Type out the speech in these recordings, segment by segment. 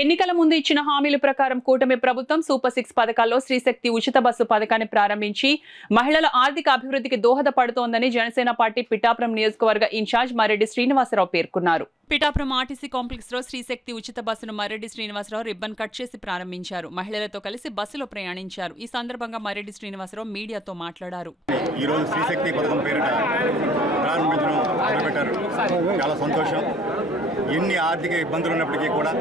ఎన్నికల ముందు ఇచ్చిన హామీల ప్రకారం కూటమి ప్రభుత్వం సూపర్ 6 పథకాల్లో శ్రీశక్తి ఉచిత బస్సు పథకాన్ని ప్రారంభించి మహిళల ఆర్థిక అభివృద్ధికి దోహదపడుతోందని జనసేన పార్టీ పిఠాపురం నియోజకవర్గ ఇన్ఛార్జ్ మరెడ్డి శ్రీనివాసరావు పేర్కొన్నారు. పిఠాపురం ఆర్టీసీ కాంప్లెక్స్ లో శ్రీశక్తి ఉచిత బస్సును మరెడ్డి శ్రీనివాసరావు రిబ్బన్ కట్ చేసి ప్రారంభించారు. మహిళలతో కలిసి బస్సులో ప్రయాణించారు. ఈ సందర్భంగా మరెడ్డి శ్రీనివాసరావు మీడియాతో మాట్లాడారు. ఈ రోజు శ్రీశక్తి పథకం పేరిట ప్రారంభించడం మొదలుపెట్టారు. చాలా సంతోషం. ఎన్ని ఆర్థిక ఇబ్బందులు ఉన్నప్పటికీ కూడా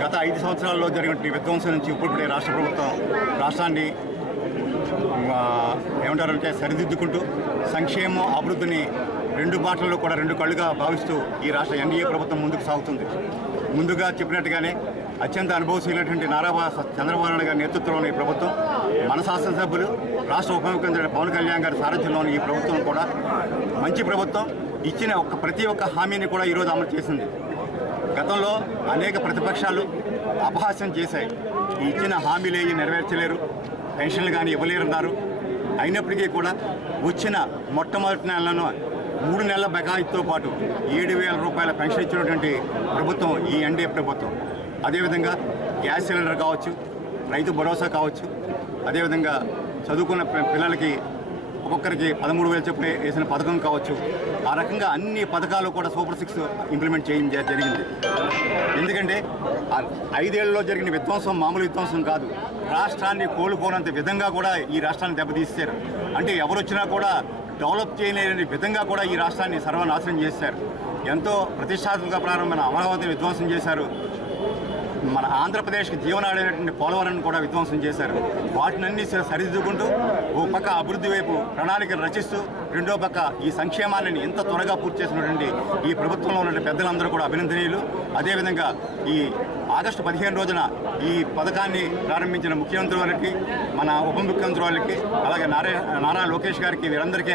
గత 5 సంవత్సరాల్లో జరిగిన విధ్వంసం నుంచి ఇప్పుడే రాష్ట్ర ప్రభుత్వం రాష్ట్రాన్ని ఏమంటారంటే సరిదిద్దుకుంటూ సంక్షేమం అభివృద్ధిని రెండు బాటల్లో కూడా రెండు కళ్ళుగా భావిస్తూ ఈ రాష్ట్ర ఎన్డీఏ ప్రభుత్వం ముందుకు సాగుతుంది. ముందుగా చెప్పినట్టుగానే అత్యంత అనుభవశీలైనటువంటి నారా చంద్రబాబు నాయుడు గారి నేతృత్వంలోని ఈ ప్రభుత్వం మన శాసనసభ్యులు రాష్ట్ర ఉప ముఖ్యమంత్రి పవన్ కళ్యాణ్ గారి సారథ్యంలోని ఈ ప్రభుత్వం కూడా మంచి ప్రభుత్వం ఇచ్చిన ప్రతి ఒక్క హామీని కూడా ఈరోజు అమలు చేసింది. గతంలో అనేక ప్రతిపక్షాలు అపహాస్యం చేశాయి. ఈ ఇచ్చిన హామీలు ఏవి నెరవేర్చలేరు, పెన్షన్లు కానీ ఇవ్వలేరన్నారు. అయినప్పటికీ కూడా వచ్చిన మొట్టమొదటి నెలలో 3 నెలల బకాయితో పాటు 7,000 రూపాయల పెన్షన్ ఇచ్చినటువంటి ప్రభుత్వం ఈ ఎన్డీఏ ప్రభుత్వం. అదేవిధంగా గ్యాస్ సిలిండర్ కావచ్చు, రైతు భరోసా కావచ్చు, అదేవిధంగా చదువుకున్న పిల్లలకి ఒక్కొక్కరికి 13,000 చొప్పున వేసిన పథకం కావచ్చు. ఆ రకంగా అన్ని పథకాలు కూడా సూపర్ 6 ఇంప్లిమెంట్ చేయడం జరిగింది. ఎందుకంటే 5 ఏళ్లలో జరిగిన విధ్వంసం మామూలు విధ్వంసం కాదు. రాష్ట్రాన్ని కోలుకోనంత విధంగా కూడా ఈ రాష్ట్రాన్ని దెబ్బతీశారు. అంటే ఎవరు వచ్చినా కూడా డెవలప్ చేయలేని విధంగా కూడా ఈ రాష్ట్రాన్ని సర్వనాశనం చేశారు. ఎంతో ప్రతిష్టాత్మక ప్రారంభమైన అమరావతిని విధ్వంసం చేశారు. మన ఆంధ్రప్రదేశ్కి జీవనాడైనటువంటి పోలవరాన్ని కూడా విధ్వంసం చేశారు. వాటినన్నీ సరిదిద్దుకుంటూ ఓ పక్క అభివృద్ధి వైపు ప్రణాళికలు రచిస్తూ రెండో పక్క ఈ సంక్షేమాన్ని ఎంత త్వరగా పూర్తి చేసినటువంటి ఈ ప్రభుత్వంలో ఉన్న పెద్దలందరూ కూడా అభినందనీయులు. అదేవిధంగా ఈ ఆగస్టు 15 రోజున ఈ పథకాన్ని ప్రారంభించిన ముఖ్యమంత్రి వారికి, మన ఉప ముఖ్యమంత్రి వాళ్ళకి, అలాగే నారా లోకేష్ గారికి, వీరందరికీ